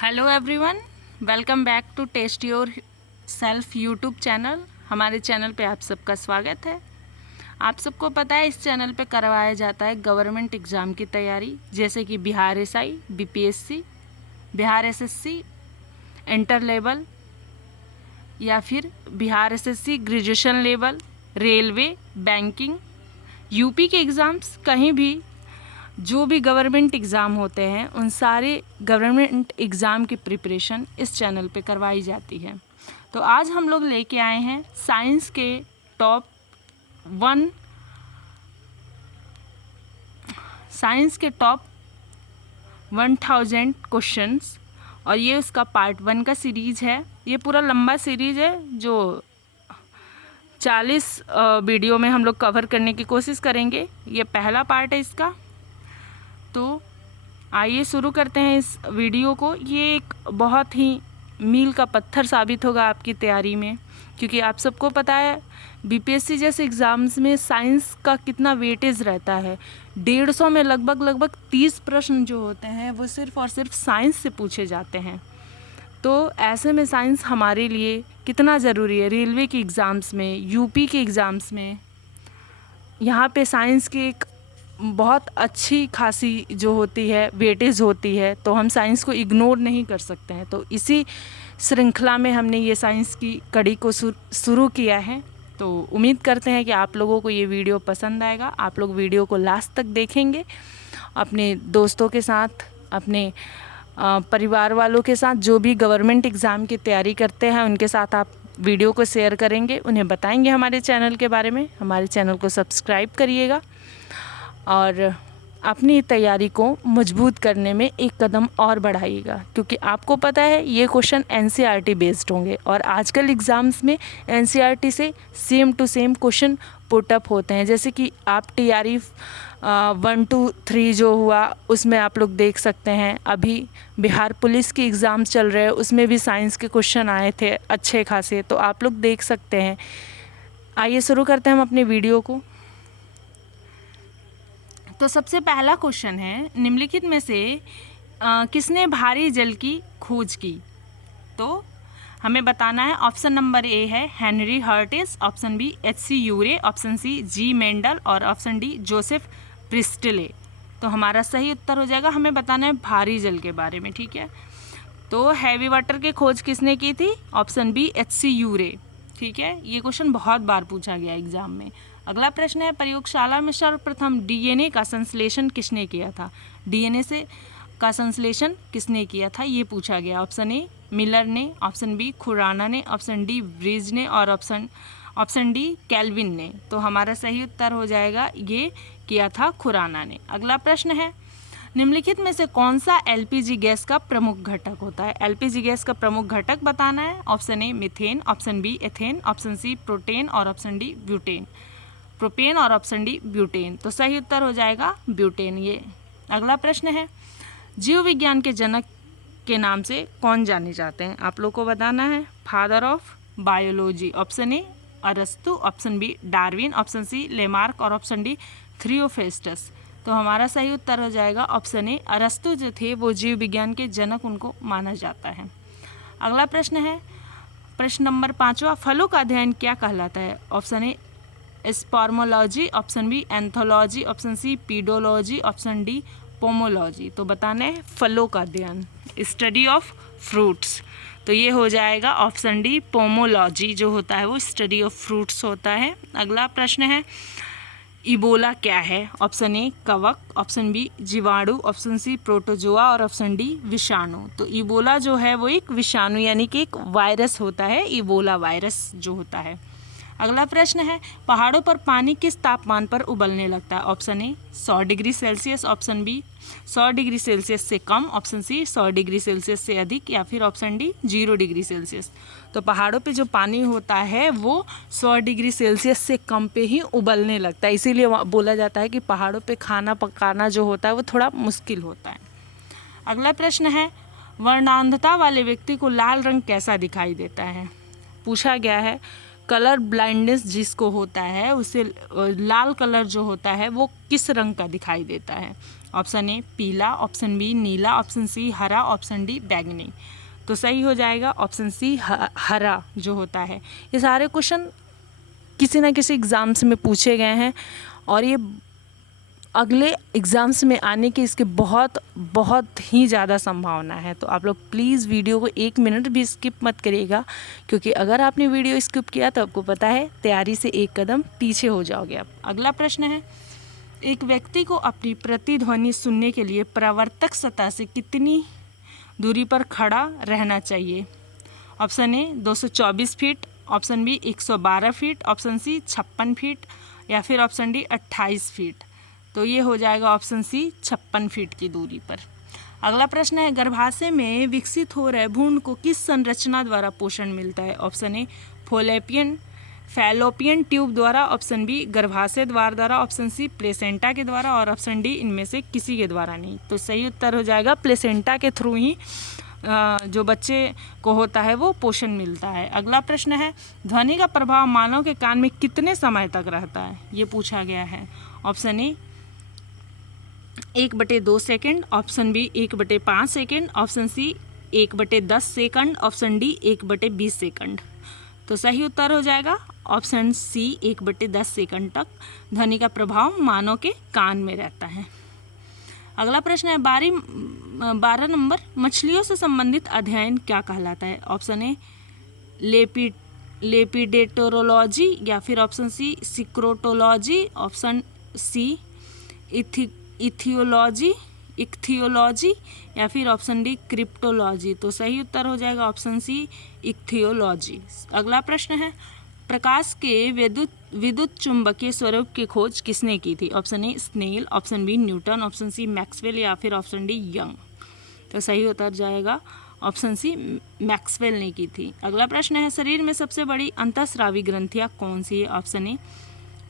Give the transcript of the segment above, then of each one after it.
Hello everyone, welcome back to test yourself YouTube channel. हमारे channel पे आप सबका स्वागत है। आप सबको पता है इस चैनल पे करवाया जाता है गवर्नमेंट एग्ज़ाम की तैयारी, जैसे कि Bihar SI, BPSC, Bihar SSC inter level या फिर Bihar SSC graduation level, railway, banking, UP के एग्ज़ाम्स, कहीं भी जो भी गवर्नमेंट एग्ज़ाम होते हैं उन सारे गवर्नमेंट एग्ज़ाम की प्रिपरेशन इस चैनल पे करवाई जाती है। तो आज हम लोग लेके आए हैं साइंस के टॉप 1000 क्वेश्चंस, और ये उसका पार्ट 1 का सीरीज़ है। ये पूरा लंबा सीरीज़ है जो 40 वीडियो में हम लोग कवर करने की कोशिश करेंगे। ये पहला पार्ट है इसका। तो आइए शुरू करते हैं इस वीडियो को। ये एक बहुत ही मील का पत्थर साबित होगा आपकी तैयारी में, क्योंकि आप सबको पता है बीपीएससी जैसे एग्ज़ाम्स में साइंस का कितना वेटेज रहता है। 150 में लगभग 30 प्रश्न जो होते हैं वो सिर्फ़ और सिर्फ साइंस से पूछे जाते हैं। तो ऐसे में साइंस हमारे लिए कितना ज़रूरी है। रेलवे के एग्ज़ाम्स में, यूपी के एग्ज़ाम्स में, यहाँ पे साइंस की एक बहुत अच्छी खासी जो होती है वेटेज होती है, तो हम साइंस को इग्नोर नहीं कर सकते हैं। तो इसी श्रृंखला में हमने ये साइंस की कड़ी को शुरू किया है। तो उम्मीद करते हैं कि आप लोगों को ये वीडियो पसंद आएगा। आप लोग वीडियो को लास्ट तक देखेंगे, अपने दोस्तों के साथ, अपने परिवार वालों के साथ, जो भी गवर्नमेंट एग्ज़ाम की तैयारी करते हैं उनके साथ आप वीडियो को शेयर करेंगे, उन्हें बताएंगे हमारे चैनल के बारे में। हमारे चैनल को सब्सक्राइब करिएगा और अपनी तैयारी को मजबूत करने में एक कदम और बढ़ाइएगा, क्योंकि आपको पता है ये क्वेश्चन एनसीईआरटी बेस्ड होंगे और आजकल एग्ज़ाम्स में एनसीईआरटी से same to same question put up होते हैं। जैसे कि आप टीआरई 1, 2, 3 जो हुआ उसमें आप लोग देख सकते हैं। अभी बिहार पुलिस की एग्ज़ाम चल रहे हैं, उसमें भी साइंस के क्वेश्चन आए थे अच्छे खासे, तो आप लोग देख सकते हैं। आइए शुरू करते हैं हम अपने वीडियो को। तो सबसे पहला क्वेश्चन है, निम्नलिखित में से किसने भारी जल की खोज की? तो हमें बताना है। ऑप्शन नंबर ए है हेनरी हर्टिस, ऑप्शन बी एच.सी. यूरे, ऑप्शन सी जी मेंडल और ऑप्शन डी जोसेफ प्रिस्टले। तो हमारा सही उत्तर हो जाएगा, हमें बताना है भारी जल के बारे में, ठीक है। तो हैवी वाटर की खोज किसने की थी? Option B एच.सी. यूरे, ठीक है। ये क्वेश्चन बहुत बार पूछा गया एग्जाम में। अगला प्रश्न है, प्रयोगशाला में सर्वप्रथम डीएनए का संश्लेषण किसने किया था? डीएनए से का संश्लेषण किसने किया था, ये पूछा गया। ऑप्शन ए मिलर ने, ऑप्शन बी खुराना ने, ऑप्शन डी ब्रिज ने और ऑप्शन डी कैल्विन ने। तो हमारा सही उत्तर हो जाएगा, ये किया था खुराना ने। अगला प्रश्न है, निम्नलिखित में से कौन सा एलपीजी गैस का प्रमुख घटक होता है? एलपीजी गैस का प्रमुख घटक बताना है। Option A methane, option B ethane, option C propane और ऑप्शन डी ब्यूटेन। प्रोपेन और ऑप्शन डी ब्यूटेन। तो सही उत्तर हो जाएगा ब्यूटेन ये। अगला प्रश्न है, जीव विज्ञान के जनक के नाम से कौन जाने जाते हैं? आप लोग को बताना है। Father of biology, option A अरस्तु, option B Darwin, option C Lamarck और ऑप्शन डी थियोफ्रास्टस। तो हमारा सही उत्तर हो जाएगा ऑप्शन ए अरस्तु जो थे वो जीव विज्ञान के जनक उनको माना जाता है। अगला प्रश्न है, प्रश्न नंबर 5वां, फलों का अध्ययन क्या कहलाता है? Option A spermology, option B anthology, option C pedology, option D pomology. तो बताना है फलों का अध्ययन, स्टडी ऑफ फ्रूट्स। तो ये हो जाएगा ऑप्शन डी पोमोलॉजी जो होता है वो स्टडी ऑफ फ्रूट्स होता है। अगला प्रश्न है, इबोला क्या है? ऑप्शन ए कवक, ऑप्शन बी जीवाणु, ऑप्शन सी प्रोटोजोआ और ऑप्शन डी विषाणु। तो इबोला जो है वो एक विषाणु यानी कि एक वायरस होता है, इबोला वायरस जो होता है। अगला प्रश्न है, पहाड़ों पर पानी किस तापमान पर उबलने लगता है? Option A 100 degree Celsius, option B 100 degree Celsius से कम, ऑप्शन सी 100 डिग्री सेल्सियस से अधिक या फिर ऑप्शन डी 0 डिग्री सेल्सियस। तो पहाड़ों पे जो पानी होता है वो 100 डिग्री सेल्सियस से कम पे ही उबलने लगता है, इसीलिए बोला जाता है कि पहाड़ों पे खाना पकाना जो होता है वो थोड़ा मुश्किल होता है। अगला प्रश्न है, वर्णांधता वाले व्यक्ति को लाल रंग कैसा दिखाई देता है? पूछा गया है कलर ब्लाइंडनेस जिसको होता है उसे लाल कलर जो होता है वो किस रंग का दिखाई देता है? ऑप्शन ए पीला, ऑप्शन बी नीला, ऑप्शन सी हरा, ऑप्शन डी बैंगनी। तो सही हो जाएगा ऑप्शन सी हरा जो होता है। ये सारे क्वेश्चन किसी ना किसी एग्ज़ाम्स में पूछे गए हैं और ये अगले एग्ज़ाम्स में आने की इसके बहुत बहुत ही ज़्यादा संभावना है। तो आप लोग प्लीज़ वीडियो को 1 मिनट भी स्किप मत करिएगा, क्योंकि अगर आपने वीडियो स्किप किया तो आपको पता है तैयारी से 1 कदम पीछे हो जाओगे आप। अगला प्रश्न है, एक व्यक्ति को अपनी प्रतिध्वनि सुनने के लिए परावर्तक सतह से कितनी दूरी पर खड़ा रहना चाहिए? Option A 224 feet, option B 112 feet, option C 56 feet या फिर ऑप्शन डी 28 फीट। तो ये हो जाएगा ऑप्शन सी 56 फीट की दूरी पर। अगला प्रश्न है, गर्भाशय में विकसित हो रहे भ्रूण को किस संरचना द्वारा पोषण मिलता है? ऑप्शन ए फैलोपियन ट्यूब द्वारा, ऑप्शन बी गर्भाशय द्वार द्वारा, ऑप्शन सी प्लेसेंटा के द्वारा और ऑप्शन डी इनमें से किसी के द्वारा नहीं। तो सही उत्तर हो जाएगा प्लेसेंटा के थ्रू ही जो बच्चे को होता है वो पोषण मिलता है। अगला प्रश्न है, ध्वनि का प्रभाव मानव के कान में कितने समय तक रहता है? ये पूछा गया है। Option A 1/2 second, option B 1/5 second, option C 1/10 second, option D 1/20 second. तो सही उत्तर हो जाएगा ऑप्शन सी 1/10 सेकंड तक ध्वनि का प्रभाव मानव के कान में रहता है। अगला प्रश्न है, 12 नंबर, मछलियों से संबंधित अध्ययन क्या कहलाता है? ऑप्शन ए लेपिडेटोरोलॉजी या फिर ऑप्शन सी सिक्रोटोलॉजी, ऑप्शन सी इक्थियोलॉजी या फिर ऑप्शन डी क्रिप्टोलॉजी। तो सही उत्तर हो जाएगा ऑप्शन सी इक्थियोलॉजी। अगला प्रश्न है, प्रकाश के विद्युत चुंबकीय स्वरूप की खोज किसने की थी? Option A Snell, option B Newton, option C Maxwell या फिर ऑप्शन डी यंग। तो सही उत्तर जाएगा ऑप्शन सी मैक्सवेल ने की थी। अगला प्रश्न है, शरीर में सबसे बड़ी अंतःस्रावी ग्रंथियां कौन सी है? Option A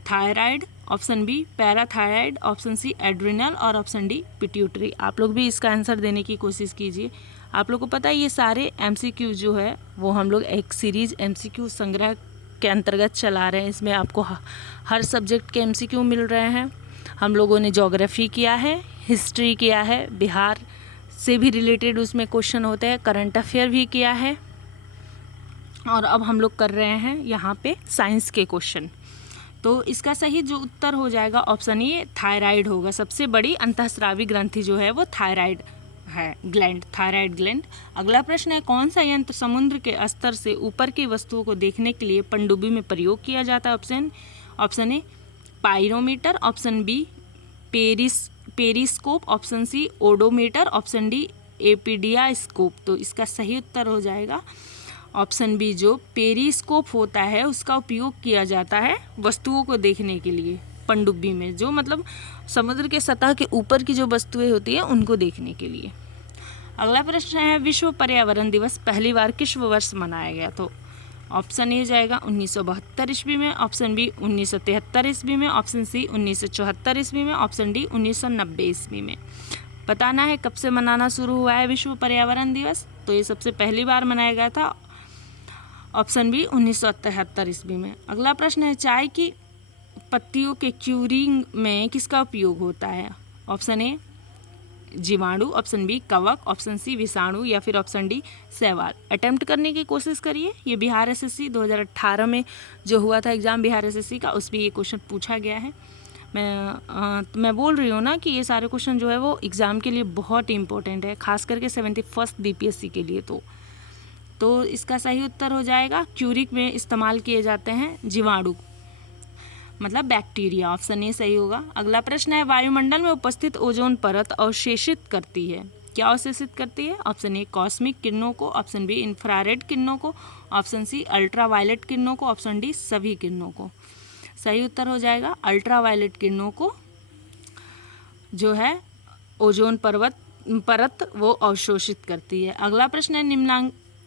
thyroid, option B parathyroid, option C adrenal और ऑप्शन डी पिट्यूटरी। आप लोग भी इसका आंसर देने की कोशिश कीजिए। आप लोग को पता है ये सारे MCQ जो है वो हम लोग एक सीरीज MCQ संग्रह के अंतर्गत चला रहे हैं। इसमें आपको हर सब्जेक्ट के MCQ मिल रहे हैं। हम लोगों ने ज्योग्राफी किया है, हिस्ट्री किया है, बिहार से भी रिलेटेड उसमें क्वेश्चन होते हैं, करंट अफेयर भी किया है और अब हम लोग कर रहे हैं यहाँ पे साइंस के क्वेश्चन। तो इसका सही जो उत्तर हो जाएगा ऑप्शन ए थायराइड होगा। सबसे बड़ी अंतःस्रावी ग्रंथि जो है वो थायराइड है, थायराइड ग्लैंड। अगला प्रश्न है, कौन सा यंत्र समुद्र के स्तर से ऊपर की वस्तुओं को देखने के लिए पनडुब्बी में प्रयोग किया जाता है? Option A pyrometer, option B periscope, option C odometer, option D epidiascope. तो इसका सही उत्तर हो जाएगा ऑप्शन बी, जो पेरिस्कोप होता है उसका उपयोग किया जाता है वस्तुओं को देखने के लिए पनडुब्बी में, जो मतलब समुद्र के सतह के ऊपर की जो वस्तुएं होती हैं उनको देखने के लिए। अगला प्रश्न है, विश्व पर्यावरण दिवस पहली बार किस वर्ष मनाया गया? तो ऑप्शन ए जाएगा 1972 ईस्वी में, ऑप्शन बी 1973 ईस्वी में, ऑप्शन सी 1974 ईस्वी में, ऑप्शन डी 1990 ईस्वी में। बताना है कब से मनाना शुरू हुआ है विश्व पर्यावरण दिवस। तो ये सबसे पहली बार मनाया गया था ऑप्शन बी 1973 ईस्वी में। अगला प्रश्न है, चाय की पत्तियों के क्यूरिंग में किसका उपयोग होता है? ऑप्शन ए जीवाणु, ऑप्शन बी कवक, ऑप्शन सी विषाणु या फिर ऑप्शन डी शैवाल। अटेम्प्ट करने की कोशिश करिए। ये बिहार SSC 2018 में जो हुआ था एग्ज़ाम बिहार SSC का, उसमें ये क्वेश्चन पूछा गया है। मैं बोल रही हूँ ना कि ये सारे क्वेश्चन जो है वो एग्ज़ाम के लिए बहुत इंपॉर्टेंट है, खास करके 71st BPSC के लिए। तो इसका सही उत्तर हो जाएगा क्यूरिक में इस्तेमाल किए जाते हैं जीवाणु, मतलब बैक्टीरिया। ऑप्शन ए सही होगा। अगला प्रश्न है, वायुमंडल में उपस्थित ओजोन परत अवशेषित करती है, क्या अवशेषित करती है? ऑप्शन ए कॉस्मिक किरणों को, ऑप्शन बी इंफ्रारेड किरणों को, ऑप्शन सी अल्ट्रावायलेट किरणों को, ऑप्शन डी सभी किरणों को। सही उत्तर हो जाएगा अल्ट्रावायलेट किरणों को जो है ओजोन परत वो अवशोषित करती है। अगला प्रश्न है,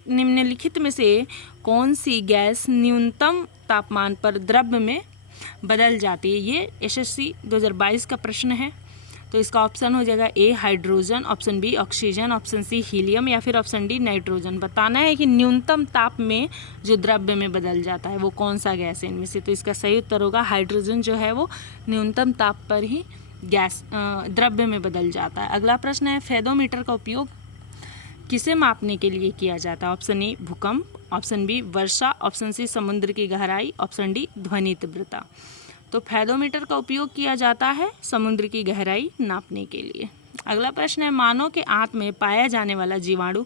निम्नलिखित में से कौन सी गैस न्यूनतम तापमान पर द्रव्य में बदल जाती है? ये SSC 2022 का प्रश्न है। तो इसका ऑप्शन हो जाएगा A hydrogen, option B oxygen, option C helium या फिर ऑप्शन डी नाइट्रोजन। बताना है कि न्यूनतम ताप में जो द्रव्य में बदल जाता है वो कौन सा गैस है इनमें से। तो इसका सही उत्तर होगा हाइड्रोजन जो है वो न्यूनतम ताप पर ही गैस द्रव्य में बदल जाता है। अगला प्रश्न है, फेदोमीटर का उपयोग किसे मापने के लिए किया जाता है? ऑप्शन ए भूकंप, ऑप्शन बी वर्षा, ऑप्शन सी समुद्र की गहराई, ऑप्शन डी ध्वनि तीव्रता। तो फेदोमीटर का उपयोग किया जाता है समुद्र की गहराई नापने के लिए। अगला प्रश्न है, मानव के आंत में पाया जाने वाला जीवाणु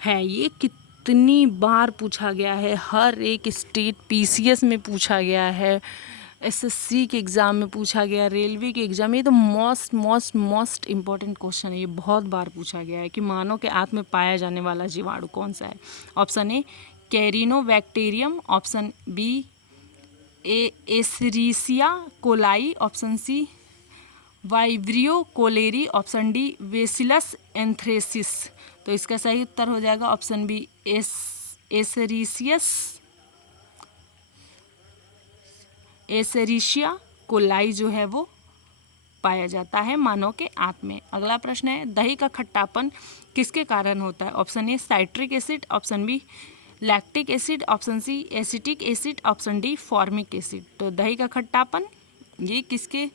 है, ये कितनी बार पूछा गया है, हर एक स्टेट पीसीएस में पूछा गया है, एसएससी के एग्ज़ाम में पूछा गया, रेलवे के एग्ज़ाम में। ये तो मोस्ट इम्पॉर्टेंट क्वेश्चन है, ये बहुत बार पूछा गया है कि मानव के आंत में पाया जाने वाला जीवाणु कौन सा है। Option A Corynebacterium, option B Escherichia coli, option C Vibrio cholerae, option D Bacillus anthracis. तो इसका सही उत्तर हो जाएगा ऑप्शन बी एसरीशिया कोलाई जो है वो पाया जाता है मानव के आंत में। अगला प्रश्न है, दही का खट्टापन किसके कारण होता है? Option A citric acid, option B lactic acid, option C acetic acid, option D formic acid. तो दही का खट्टापन ये किसके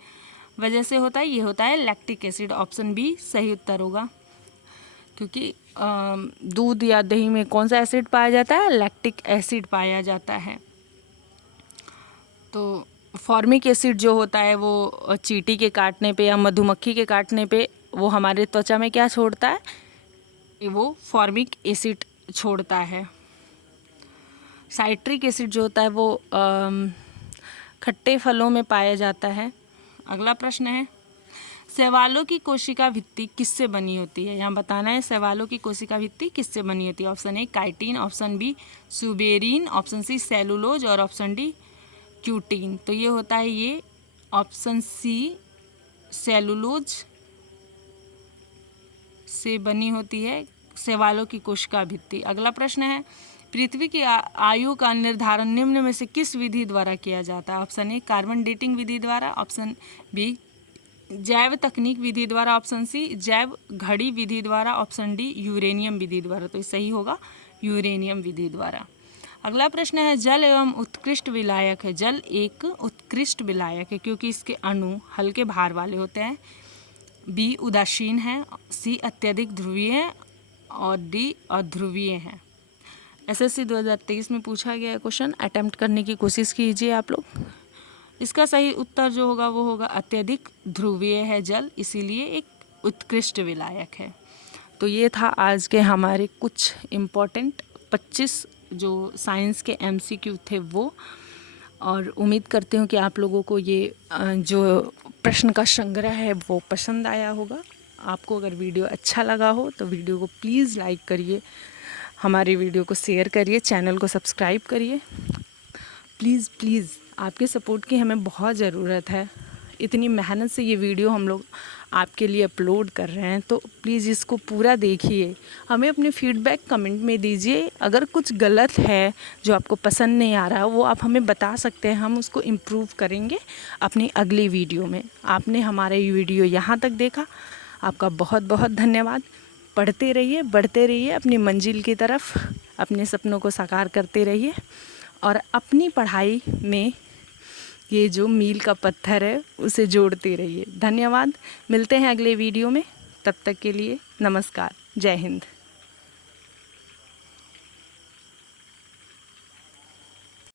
वजह से होता है? ये होता है लैक्टिक एसिड। ऑप्शन बी सही उत्तर होगा, क्योंकि दूध या दही में कौन सा एसिड पाया जाता है? लैक्टिक एसिड पाया जाता है। तो फॉर्मिक एसिड जो होता है वो चींटी के काटने पे या मधुमक्खी के काटने पे वो हमारे त्वचा में क्या छोड़ता है? वो फॉर्मिक एसिड छोड़ता है। साइट्रिक एसिड जो होता है वो खट्टे फलों में पाया जाता है। अगला प्रश्न है, शैवालों की कोशिका भित्ति किससे बनी होती है? यहाँ बताना है शैवालों की कोशिका भित्ति किससे बनी होती है। Option A chitin, option B suberin, option C cellulose और ऑप्शन डी क्यूटीन। तो ये होता है ये ऑप्शन सी सेलुलोज से बनी होती है शैवालों की कोशिका भित्ति। अगला प्रश्न है, पृथ्वी की आयु का निर्धारण निम्न में से किस विधि द्वारा किया जाता है? ऑप्शन ए कार्बन डेटिंग विधि द्वारा, ऑप्शन बी जैव तकनीक विधि द्वारा, ऑप्शन सी जैव घड़ी विधि द्वारा, ऑप्शन डी यूरेनियम विधि द्वारा। तो सही होगा यूरेनियम विधि द्वारा। अगला प्रश्न है, जल एवं उत्कृष्ट विलायक है। जल एक उत्कृष्ट विलायक है क्योंकि इसके अणु हल्के भार वाले होते हैं, बी उदासीन है, सी अत्यधिक ध्रुवीय है और डी अध्रुवीय है। एसएससी 2023 में पूछा गया क्वेश्चन, अटेम्प्ट करने की कोशिश कीजिए आप लोग। इसका सही उत्तर जो होगा वो होगा अत्यधिक ध्रुवीय है जल, इसीलिए एक उत्कृष्ट विलायक है। तो ये था आज के हमारे कुछ इम्पोर्टेंट 25 जो साइंस के एमसीक्यू थे वो, और उम्मीद करती हूँ कि आप लोगों को ये जो प्रश्न का संग्रह है वो पसंद आया होगा। आपको अगर वीडियो अच्छा लगा हो तो वीडियो को प्लीज़ लाइक करिए, हमारी वीडियो को शेयर करिए, चैनल को सब्सक्राइब करिए। प्लीज़ आपके सपोर्ट की हमें बहुत ज़रूरत है। इतनी मेहनत से ये वीडियो हम लोग आपके लिए अपलोड कर रहे हैं, तो प्लीज़ इसको पूरा देखिए, हमें अपने फीडबैक कमेंट में दीजिए। अगर कुछ गलत है जो आपको पसंद नहीं आ रहा वो आप हमें बता सकते हैं, हम उसको इम्प्रूव करेंगे अपनी अगली वीडियो में। आपने हमारा ये वीडियो यहाँ तक देखा, आपका बहुत बहुत धन्यवाद। पढ़ते रहिए, बढ़ते रहिए अपनी मंजिल की तरफ, अपने सपनों को साकार करते रहिए और अपनी पढ़ाई में ये जो मील का पत्थर है उसे जोड़ते रहिए। धन्यवाद, मिलते हैं अगले वीडियो में, तब तक के लिए नमस्कार, जय हिंद।